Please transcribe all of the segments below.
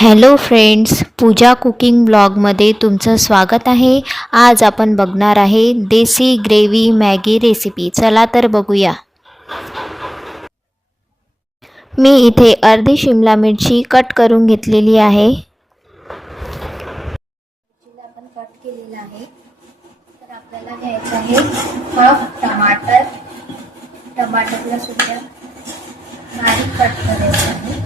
Hello friends, पूजा cooking ब्लॉगमध्ये तुमचं स्वागत आहे। आज आपण बघणार आहे देसी ग्रेव्ही मॅगी रेसिपी। चला तर बघूया। मी इथे अर्धी शिमला मिरची कट करून घेतलेली आहे। आपण कट केलेला आहे। तर आपल्याला घ्यायचं आहे हाफ टमाटर। टमाटरला सुद्धा बारीक कट करायचं आहे।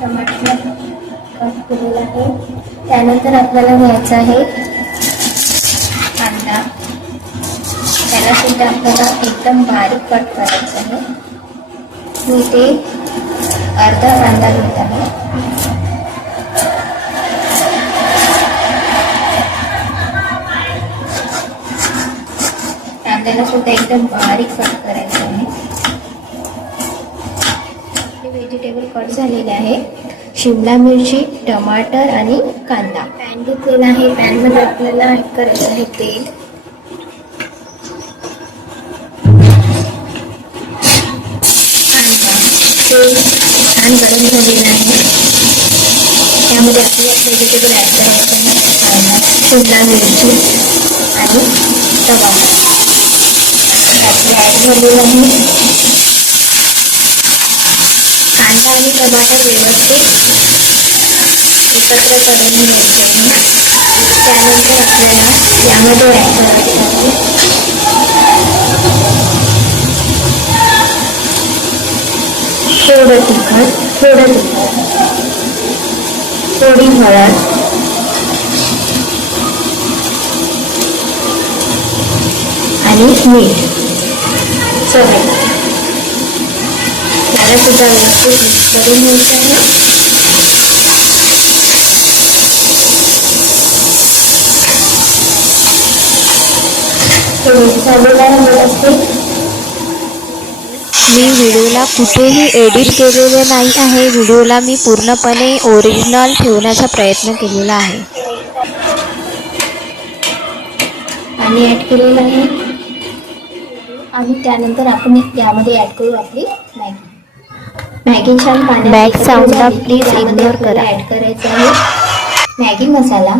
टमाटर कट केलेला आहे। त्यानंतर आपल्याला घ्यायचा आहे कांदा। त्याला सुद्धा आपल्याला एकदम बारीक कट करायचं आहे। मी ते अर्धा कांदा घेत आहे। कांद्याला सुद्धा एकदम बारीक कट करायचं आहे। व्हेजिटेबल कट झालेले आहे। शिमला मिरची, टमाटर आणि कांदा। पॅन घेतलेला आहे। पॅन मध्ये आपल्याला ऍड करायचं आहे तेल। तेल छान गरम झालेलं आहे। त्यामध्ये आपल्याला व्हेजिटेबल ऍड करायचं आहे। शिमला मिरची आणि टमाटर आपलं ऍड झालेलं आहे। कांदा आणि टमाटर व्यवस्थित एकत्र करून घ्यायचे आहे। त्यानंतर आपल्याला यामध्ये ऍड करायचे आहे थोडं तिखट, थोडी हळद आणि मीठ चवीनुसार। त्याला सुद्धा व्यवस्थित मिक्स करून घ्यायचं आहे। मी व्हिडिओला कुठेही एडिट केलेले नाही आहे। व्हिडिओला मी पूर्णपणे ओरिजिनल ठेवण्याचा प्रयत्न केलेला आहे। आणि ऍड केलेलं आहे आणि त्यानंतर आपण यामध्ये ऍड करू आपली मॅगी छान पाण्यात बॅक साऊंडला प्लीज इग्नोर करा। ऍड करायचं आहे मॅगी मसाला।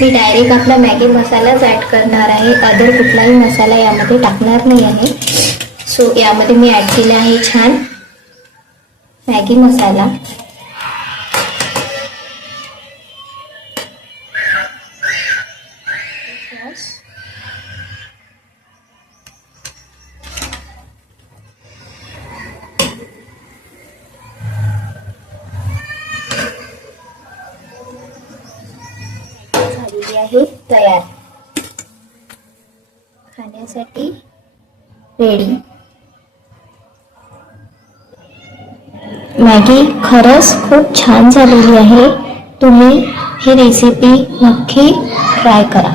मी डायरेक्ट आपला मॅगी मसालाच ऍड करणार आहे। अदर कुठलाही मसाला यामध्ये टाकणार नाही आहे। सो यामध्ये मी ऍड केला आहे छान मॅगी मसाला। झालेली आहे तयार, खाण्यासाठी रेडी। मॅगी खरंच खूप छान झालेली आहे। तुम्ही ही रेसिपी नक्की ट्राय करा।